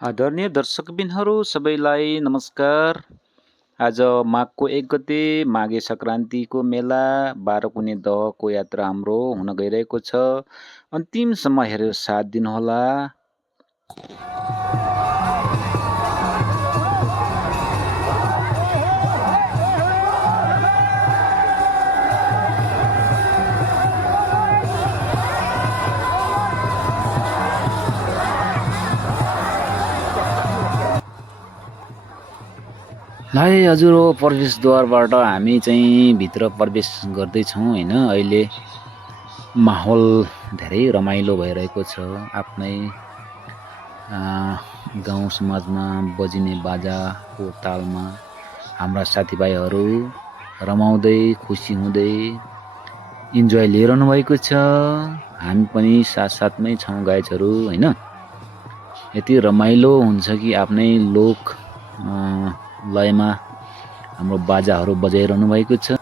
आदरणीय दर्शकबिनहरू सबैलाई नमस्कार। आज माघको 1 गते माघे सङ्क्रान्तिको मेला बाह्रकुने दहको यात्रा हाम्रो हुन गइरहेको छ। अन्तिमसम्म हेरेर साथ दिनुहोला। ल हजुर प्रवेशद्वारबाट हामी चाहिँ भित्र प्रवेश गर्दैछौँ होइन। अहिले माहौल धेरै रमाइलो भइरहेको छ। आफ्नै गाउँ समाजमा बजिने बाजाको तालमा हाम्रा साथीभाइहरू रमाउँदै खुसी हुँदै इन्जोय लिइरहनु भएको छ। हामी पनि साथसाथमै छौँ गाइजहरू होइन। यति रमाइलो हुन्छ कि आफ्नै लोक लयमा हाम्रो बाजाहरू बजाइरहनु भएको छ।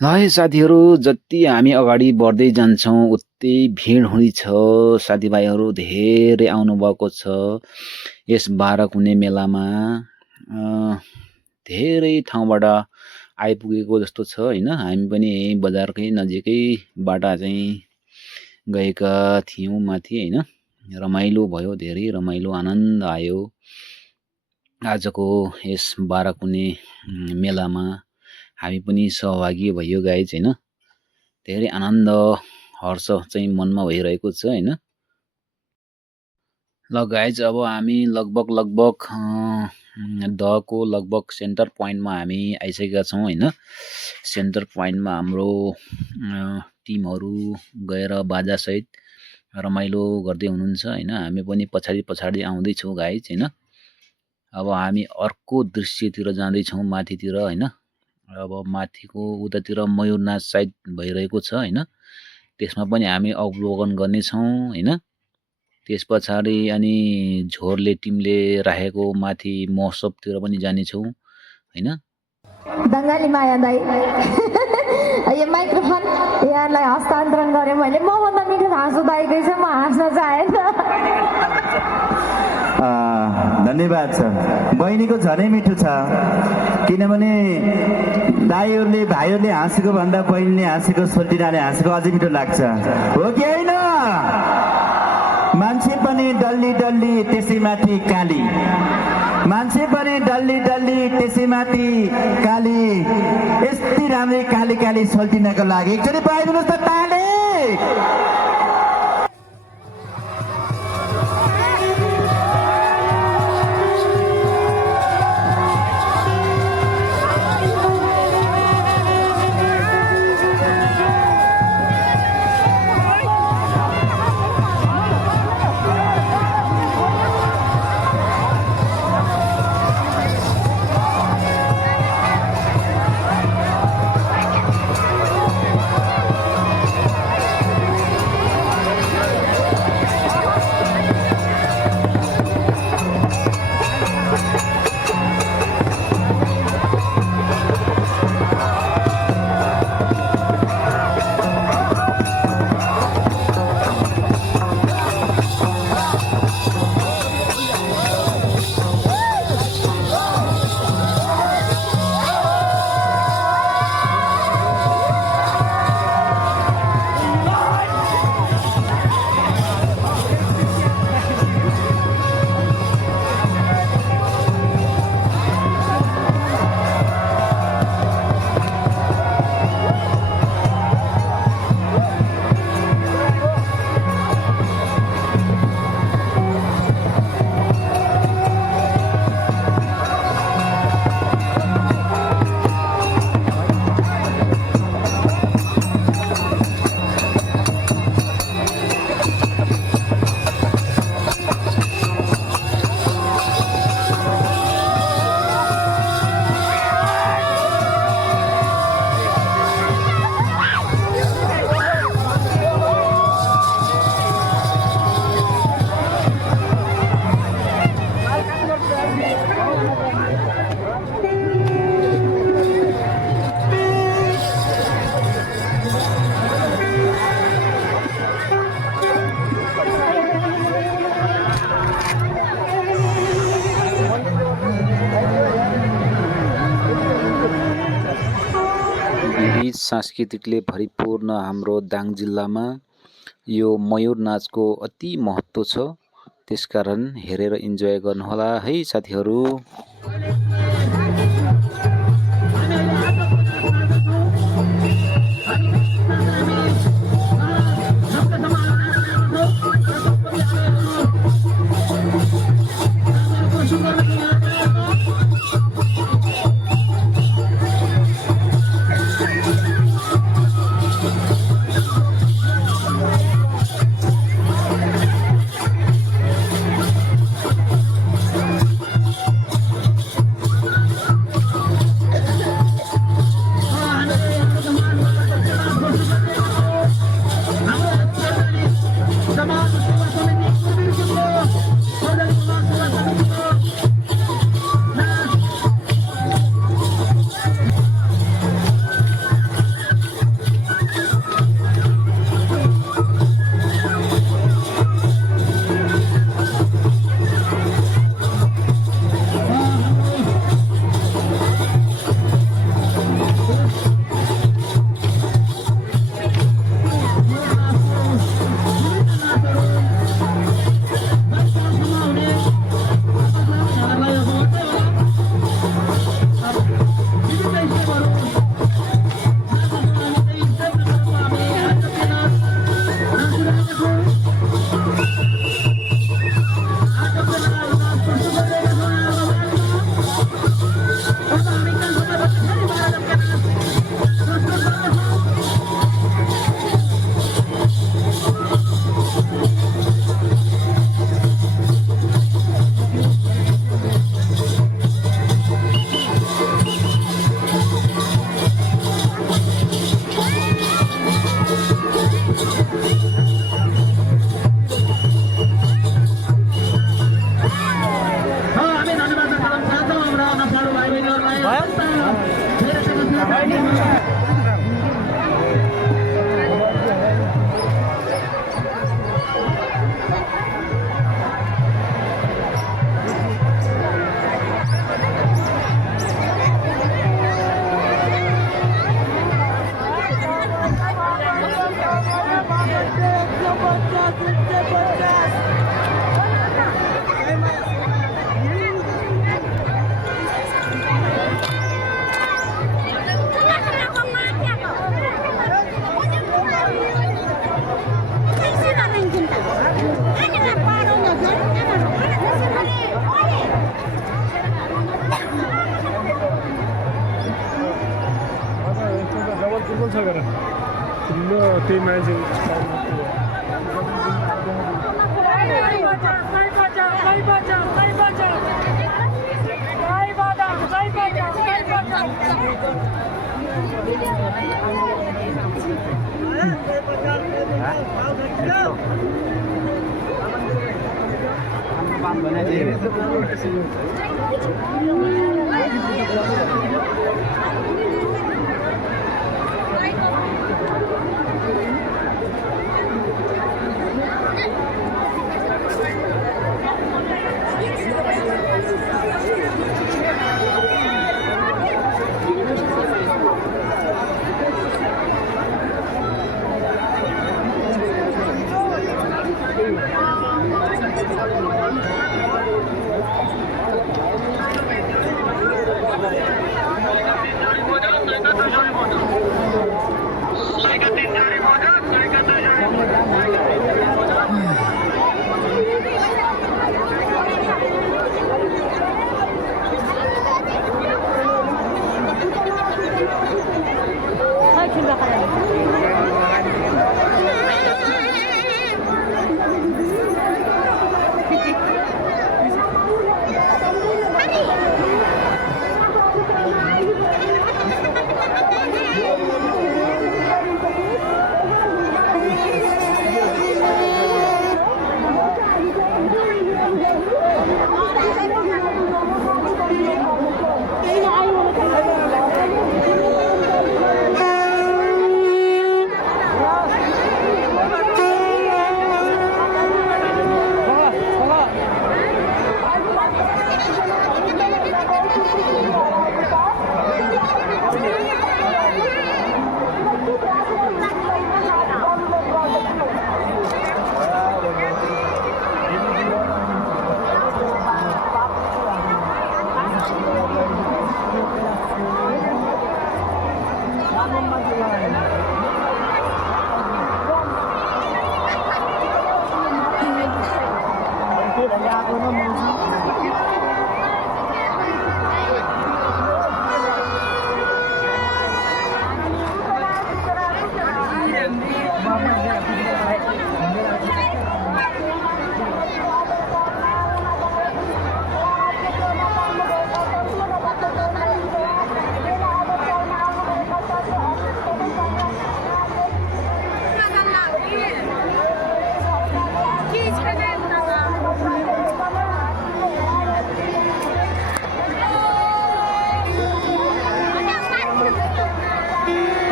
ल है साथीहरू, जति हामी अगाडि बढ्दै जान्छौँ उति भिड हुनेछ। साथीभाइहरू धेरै आउनुभएको छ यस बाह्रकुने मेलामा। धेरै ठाउँबाट आइपुगेको जस्तो छ होइन। हामी पनि यही बजारकै नजिकैबाट चाहिँ गएका थियौँ माथि होइन। रमाइलो भयो, धेरै रमाइलो आनन्द आयो आजको यस बाह्रकुने मेलामा। हामी पनि सहभागी भयो गाइज होइन। धेरै आनन्द हर्ष चाहिँ मनमा भइरहेको छ होइन। ल गाइज, अब हामी लगभग दहको लगभग सेन्टर पोइन्टमा हामी आइसकेका छौँ होइन। सेन्टर पोइन्टमा हाम्रो टिमहरू गएर बाजासहित रमाइलो गर्दै हुनुहुन्छ होइन। हामी पनि पछाडि आउँदैछौँ गाइज होइन। अब हामी अर्को दृश्यतिर जाँदैछौँ माथितिर होइन। अब माथिको उतातिर मयूरनाच साइड भइरहेको छ होइन। त्यसमा पनि हामी अवलोकन गर्नेछौँ होइन। त्यस पछाडि अनि झोरले टिमले राखेको माथि महोत्सवतिर पनि जानेछौँ होइन। बङ्गाली माया दाई यो माइक्रोफोन यहाँलाई हस्तान्तरण गरेँ मैले। मभन्दा मिठो हाँसो दाइकै छ, म हाँस्न चाहेन। धन्यवाद छ। बहिनीको झनै मिठो छ, किनभने दाईहरूले भाइहरूले हाँसेको भन्दा बहिनीले हाँसेको, सोल्टिनाले हाँसेको अझै मिठो लाग्छ, हो कि होइन? मान्छे पनि डल्ली डल्ली त्यसैमाथि काली, मान्छे पनि डल्ली डल्ली त्यसैमाथि काली। यति राम्रै काली काली सोल्टिनाको लागि एकचोटि पाइदिनुहोस् त ताली। संगीत सांस्कृतिकले भरिपूर्ण हाम्रो दाङ जिल्लामा यो मयूर नाचको अति महत्त्व छ। त्यसकारण हेरेर इन्जोय गर्नुहोला है साथीहरू।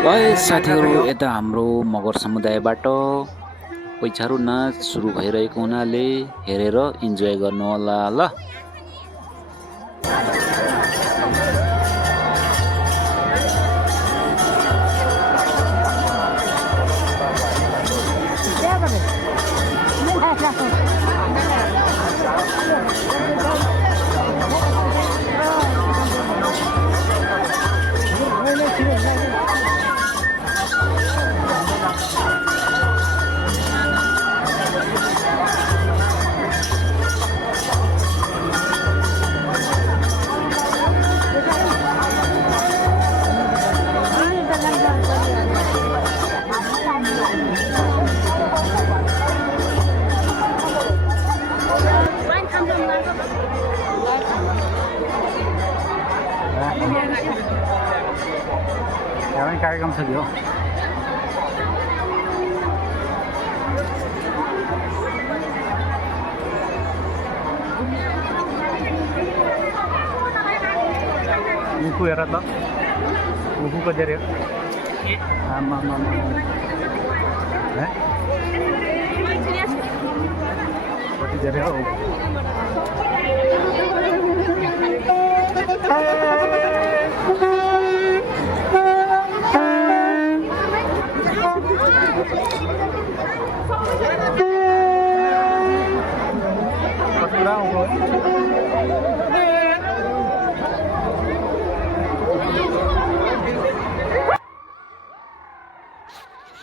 है साथीहरू, यता हाम्रो मगर समुदायबाट पैछारु नाच सुरु भइरहेको हुनाले हेरेर इन्जोय गर्नुहोला ल। कार्यक्रम छ यो उखु हेर त उखुको धेरै आमा कति धेरै हो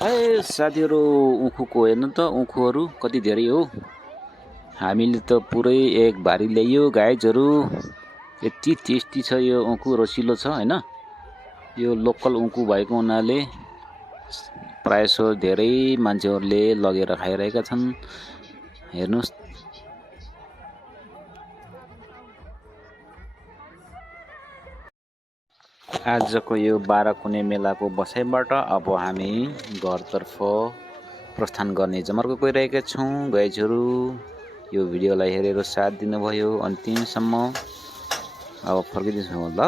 है साथीहरू, उखुको हेर्नु त उखुहरू कति धेरै हो। हामीले त पुरै एक भारी ल्यायो गाइजहरू। यति टेस्टी छ यो उखु, रसिलो छ हैन। यो लोकल उखु भएको हुनाले प्रायसो धेरै मान्छेहरूले लगेर खाइरहेका छन्। हेर्नुस् आजको यो 12 कुने मेलाको बसाइबाट अब हामी घरतर्फ प्रस्थान गर्ने जमर्को गइरहेका छौँ गाइजहरू। यो भिडियोलाई हेरेर साथ दिनुभयो अन्तिमसम्म। अब फर्किदिन्छौँ ल।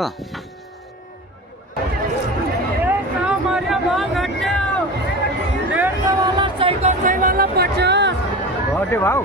भाउ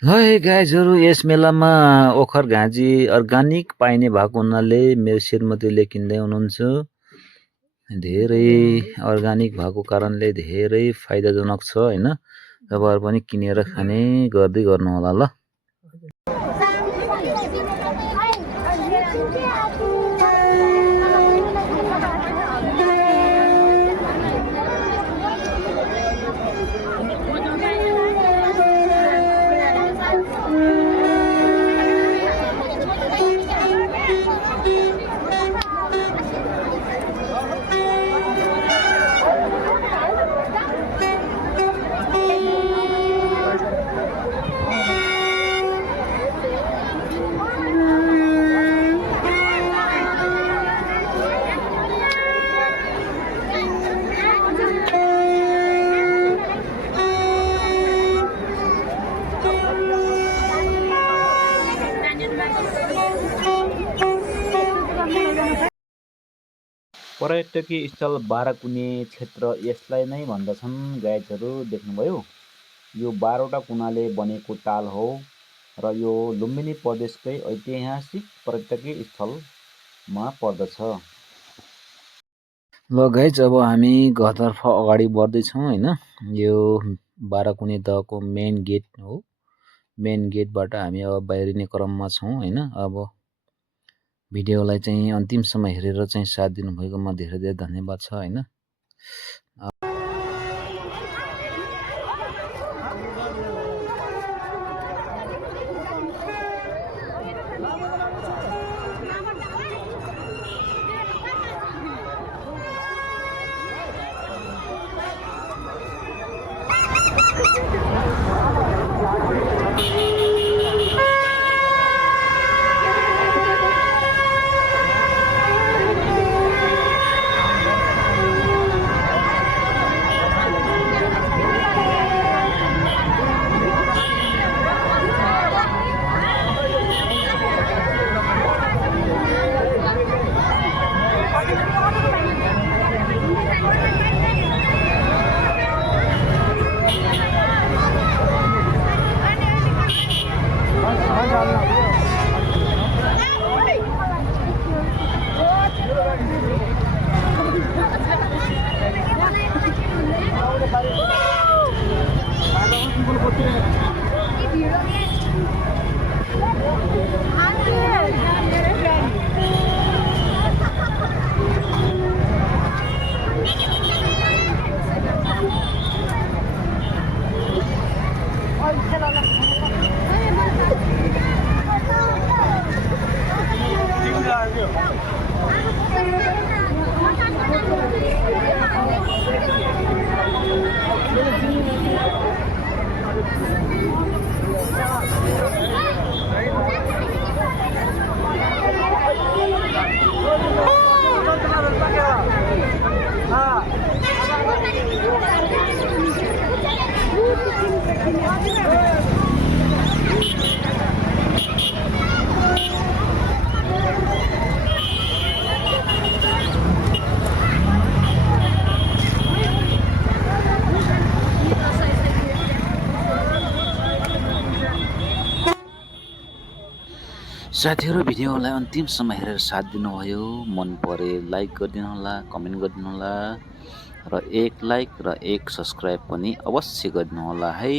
ल है गाइजहरू, यस मेलामा ओखर घाँची अर्गानिक पाइने भएको हुनाले मेरो श्रीमतीले किन्दै हुनुहुन्छ। धेरै अर्गानिक भएको कारणले धेरै फाइदाजनक छ होइन। तपाईँहरू पनि किनेर खाने गर्दै गर्नु होला ल। पर्यटकीय स्थल बाराकुने क्षेत्र यसलाई नै भन्दछन् गाइजहरू। देख्नुभयो, यो 12वटा कुनाले बनेको ताल हो र यो लुम्बिनी प्रदेशकै ऐतिहासिक पर्यटकीय स्थलमा पर्दछ। ल गाइज, अब हामी घरतर्फ अगाडि बढ्दैछौँ होइन। यो बाराकुने दहको मेन गेट हो। मेन गेटबाट हामी अब बाहिरिने क्रममा छौँ होइन। अब भिडियोलाई चाहिँ अन्तिमसम्म हेरेर चाहिँ साथ दिनुभएकोमा धेरै धेरै धन्यवाद छ होइन। साथीहरू, भिडियोलाई अन्तिमसम्म हेरेर साथ दिनुभयो। मन परे लाइक गरिदिनु होला, कमेन्ट गरिदिनु होला र एक लाइक र एक सब्सक्राइब पनि अवश्य गरिदिनु होला है।